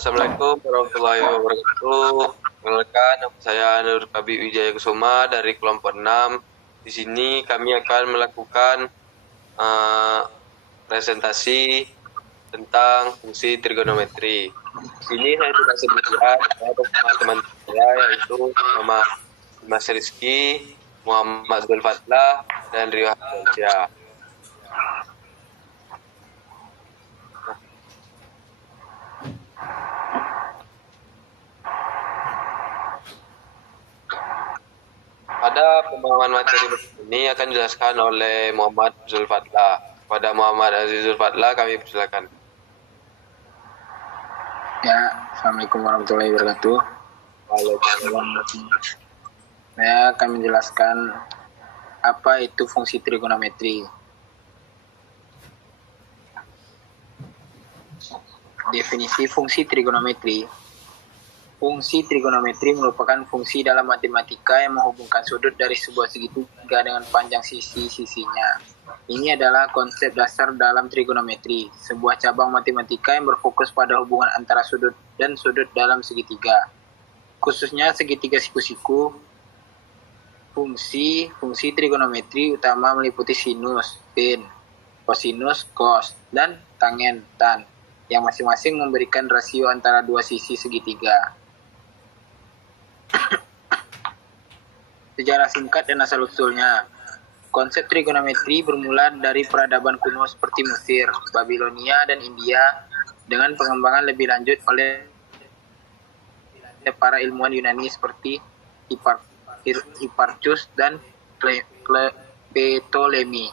Assalamualaikum warahmatullahi wabarakatuh. Perkenalkan, nama saya Nur Kabi Wijaya Kusuma dari kelompok 6. Di sini kami akan melakukan presentasi tentang fungsi trigonometri. Di sini saya tidak sendirian, saya bersama teman saya yaitu Mas Rizky, Muhammad Zulfatlah, dan Rio Hadja. Pada pemahaman materi ini akan dijelaskan oleh Muhammad Zulfatlah. Pada Muhammad Azizul Fatlah kami persilakan. Ya, Assalamualaikum warahmatullahi wabarakatuh. Waalaikumsalam. Saya akan menjelaskan apa itu fungsi trigonometri. Definisi fungsi trigonometri. Fungsi trigonometri merupakan fungsi dalam matematika yang menghubungkan sudut dari sebuah segitiga dengan panjang sisi-sisinya. Ini adalah konsep dasar dalam trigonometri, sebuah cabang matematika yang berfokus pada hubungan antara sudut dan sudut dalam segitiga. Khususnya segitiga siku-siku. Fungsi trigonometri utama meliputi sinus, sin, kosinus, cos, dan tangen, tan, yang masing-masing memberikan rasio antara dua sisi segitiga. Sejarah singkat dan asal-usulnya. Konsep trigonometri bermula dari peradaban kuno seperti Mesir, Babilonia, dan India dengan pengembangan lebih lanjut oleh para ilmuwan Yunani seperti Hipparchus dan Ptolemy.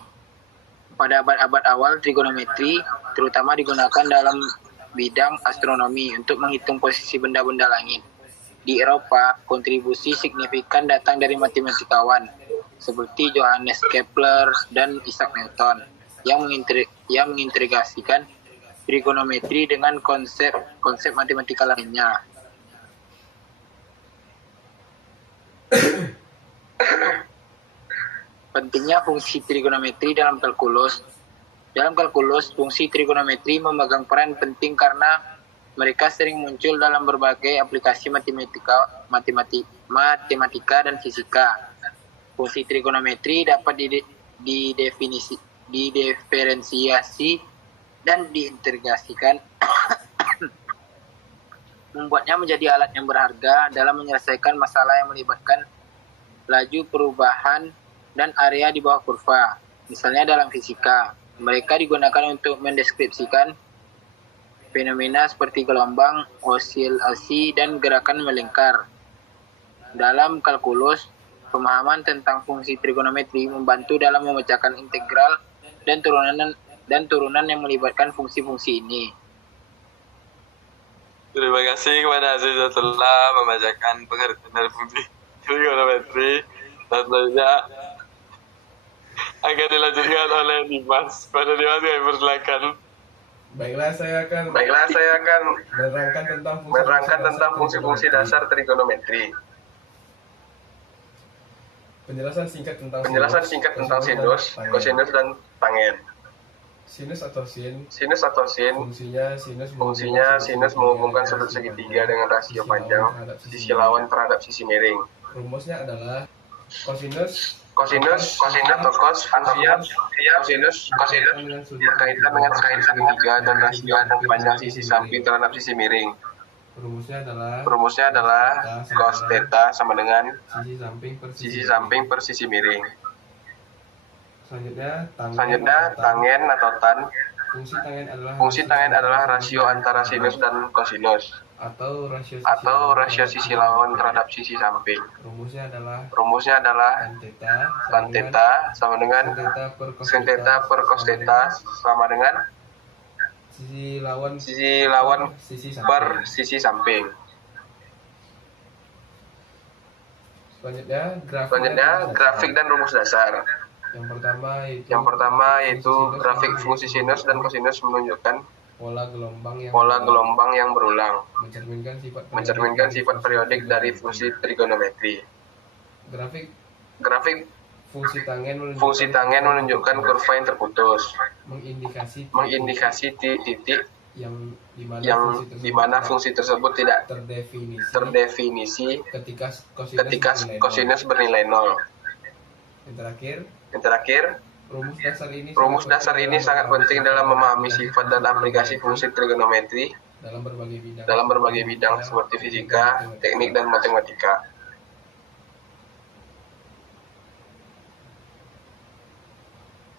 Pada abad-abad awal, trigonometri terutama digunakan dalam bidang astronomi untuk menghitung posisi benda-benda langit. Di Eropa, kontribusi signifikan datang dari matematikawan seperti Johannes Kepler dan Isaac Newton yang mengintegrasikan trigonometri dengan konsep matematika lainnya. Pentingnya fungsi trigonometri dalam kalkulus. Dalam kalkulus, fungsi trigonometri memegang peran penting karena mereka sering muncul dalam berbagai aplikasi matematika dan fisika. Fungsi trigonometri dapat didiferensiasi dan diintegrasikan, membuatnya menjadi alat yang berharga dalam menyelesaikan masalah yang melibatkan laju perubahan dan area di bawah kurva. Misalnya dalam fisika, mereka digunakan untuk mendeskripsikan fenomena seperti gelombang, osilasi, dan gerakan melingkar. Dalam kalkulus, pemahaman tentang fungsi trigonometri membantu dalam memecahkan integral dan turunan yang melibatkan fungsi-fungsi ini. Terima kasih kepada Aziz telah membacakan pengertian dari fungsi trigonometri, dan selanjutnya akan dilanjutkan oleh Dimas. Pada Dimas kami persilakan. Baiklah, saya akan menerangkan tentang fungsi-fungsi dasar trigonometri. Penjelasan singkat tentang sinus, kosinus, dan tangen. Sinus atau sin. Fungsinya sinus menghubungkan sudut segitiga dengan rasio panjang sisi lawan terhadap sisi miring. Rumusnya adalah kosinus atau cos fungsinya kosinus berkaitan dengan segitiga dan rasio panjang sisi samping terhadap sisi miring. Rumusnya adalah cos theta sama dengan sisi samping per sisi miring. Selanjutnya tangen atau tan. Fungsi tangen adalah rasio antara sinus dan kosinus atau rasio sisi lawan terhadap sisi samping. Rumusnya adalah Tan theta sama dengan sin theta per cos theta sama dengan sisi lawan per sisi samping. Selanjutnya grafik dan rumus dasar. Yang pertama yaitu grafik fungsi sinus dan kosinus menunjukkan pola gelombang yang berulang, mencerminkan sifat periodik dari fungsi trigonometri. Grafik fungsi tangen menunjukkan kurva yang terputus, mengindikasi mengindikasi titik yang dimana fungsi tersebut tidak terdefinisi ketika kosinus bernilai 0. Yang terakhir, rumus dasar ini sangat penting dalam memahami sifat dan aplikasi fungsi trigonometri dalam berbagai bidang seperti fisika, teknik, dan matematika.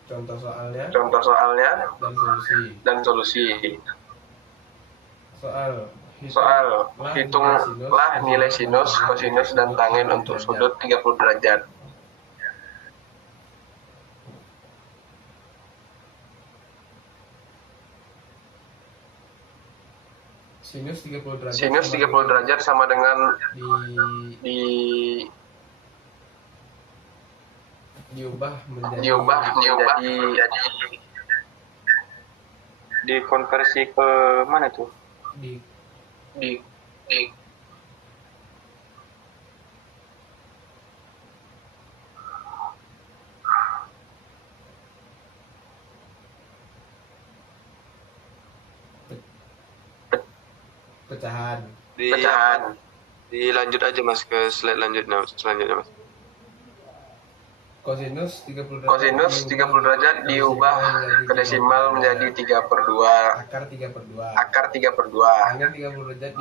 Contoh soalnya dan solusi. Soal, hitunglah nilai sinus, kosinus, dan tangen untuk sudut 30 derajat. Sinus 30 derajat sama dengan diubah menjadi Dikonversi ke mana tuh? di pecahan. Dilanjut aja Mas ke slide selanjutnya Mas. Kosinus 30 derajat diubah ke desimal menjadi 3/2. Akar 3/2.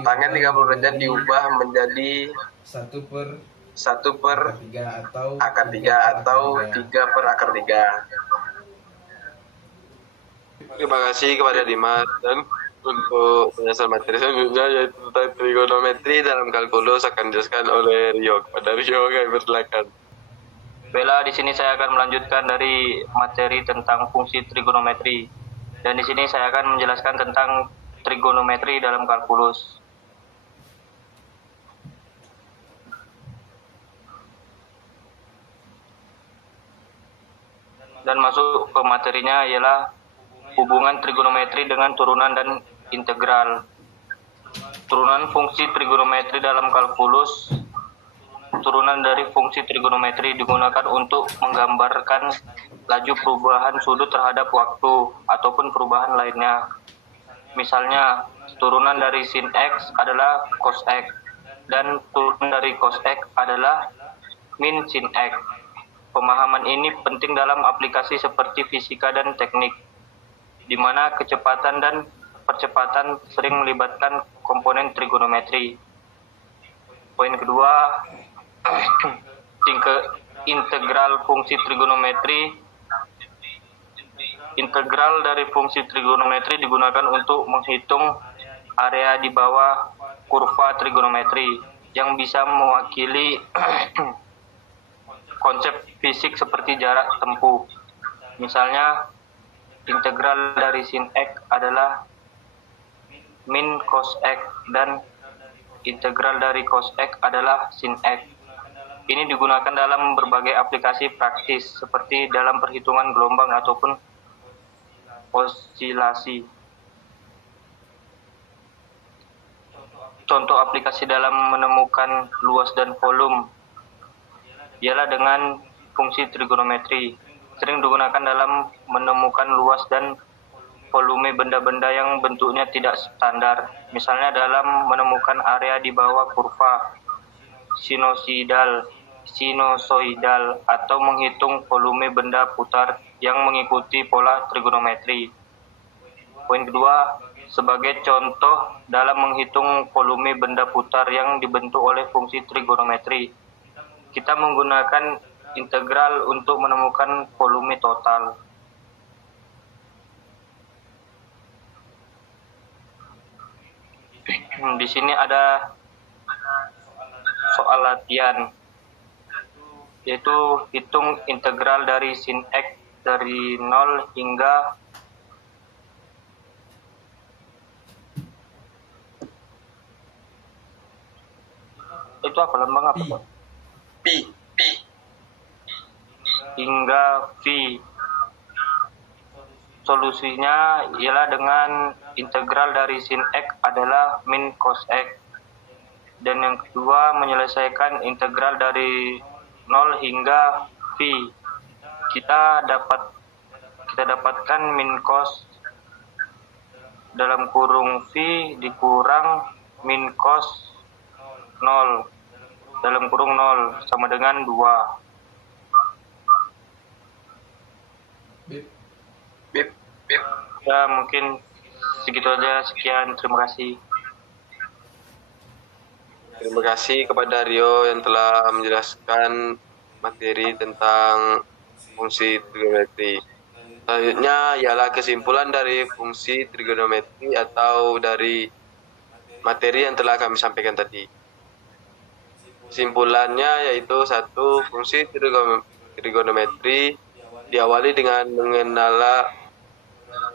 Tangen 30 derajat diubah menjadi 1/3 akar 3 atau 3/akar 3. Terima kasih kepada Dimas dan untuk penjelasan materi selanjutnya yaitu tentang trigonometri dalam kalkulus akan dijelaskan oleh Rio. Kepada Rio kami persilakan. Bella, di sini saya akan melanjutkan dari materi tentang fungsi trigonometri. Dan di sini saya akan menjelaskan tentang trigonometri dalam kalkulus. Dan masuk ke materinya ialah hubungan trigonometri dengan turunan dan integral. Turunan fungsi trigonometri dalam kalkulus. Turunan dari fungsi trigonometri digunakan untuk menggambarkan laju perubahan sudut terhadap waktu ataupun perubahan lainnya. Misalnya, turunan dari sin X adalah cos X, dan turunan dari cos X adalah min sin X. Pemahaman ini penting dalam aplikasi seperti fisika dan teknik, di mana kecepatan dan percepatan sering melibatkan komponen trigonometri. Poin kedua, integral fungsi trigonometri. Integral dari fungsi trigonometri digunakan untuk menghitung area di bawah kurva trigonometri yang bisa mewakili konsep fisik seperti jarak tempuh. Misalnya, integral dari sin X adalah min cos X dan integral dari cos X adalah sin X. Ini digunakan dalam berbagai aplikasi praktis seperti dalam perhitungan gelombang ataupun osilasi. Contoh aplikasi dalam menemukan luas dan volume ialah dengan fungsi trigonometri. Sering digunakan dalam menemukan luas dan volume benda-benda yang bentuknya tidak standar. Misalnya dalam menemukan area di bawah kurva sinusoidal atau menghitung volume benda putar yang mengikuti pola trigonometri. Poin kedua, sebagai contoh dalam menghitung volume benda putar yang dibentuk oleh fungsi trigonometri, kita menggunakan integral untuk menemukan volume total. Di sini ada soal latihan, yaitu hitung integral dari sin X dari 0 hingga itu apa lambang apa Pak? Pi. Hingga V. Solusinya ialah dengan integral dari sin X adalah min cos X. Dan yang kedua, menyelesaikan integral dari 0 hingga V. Kita dapatkan min cos dalam kurung V dikurang min cos 0 dalam kurung 0 sama dengan 2. Bip. Ya, mungkin segitu aja. Sekian, terima kasih. Terima kasih kepada Rio yang telah menjelaskan materi tentang fungsi trigonometri. Selanjutnya ialah kesimpulan dari fungsi trigonometri atau dari materi yang telah kami sampaikan tadi. Kesimpulannya yaitu 1. Fungsi trigonometri diawali dengan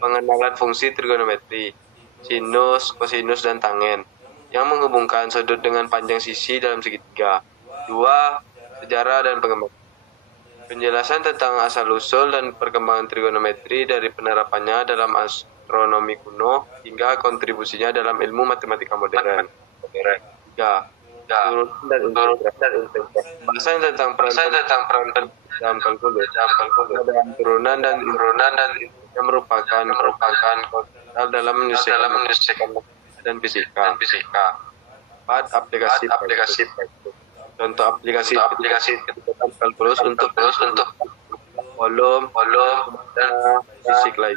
pengenalan fungsi trigonometri, sinus, kosinus, dan tangen, yang menghubungkan sudut dengan panjang sisi dalam segitiga. 2. Sejarah dan pengembangan. Penjelasan tentang asal-usul dan perkembangan trigonometri dari penerapannya dalam astronomi kuno hingga kontribusinya dalam ilmu matematika modern. 3. Turunan dan integral. Bahasan tentang peran dalam kalkulus, turunan dan yang merupakan konvensional dalam menyelesaikan dan fisika. 4. Aplikasi. Contoh aplikasi kalkulus untuk volume dan fisik lain.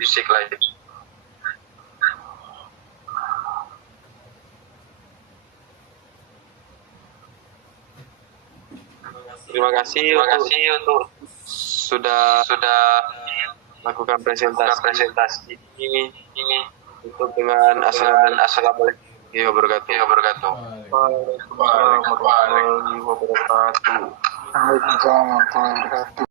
Terima kasih untuk sudah melakukan presentasi ini untuk dengan assalamualaikum warahmatullahi wabarakatuh. Waalaikumsalam warahmatullahi wabarakatuh. Waalaikumsalam warahmatullahi wabarakatuh.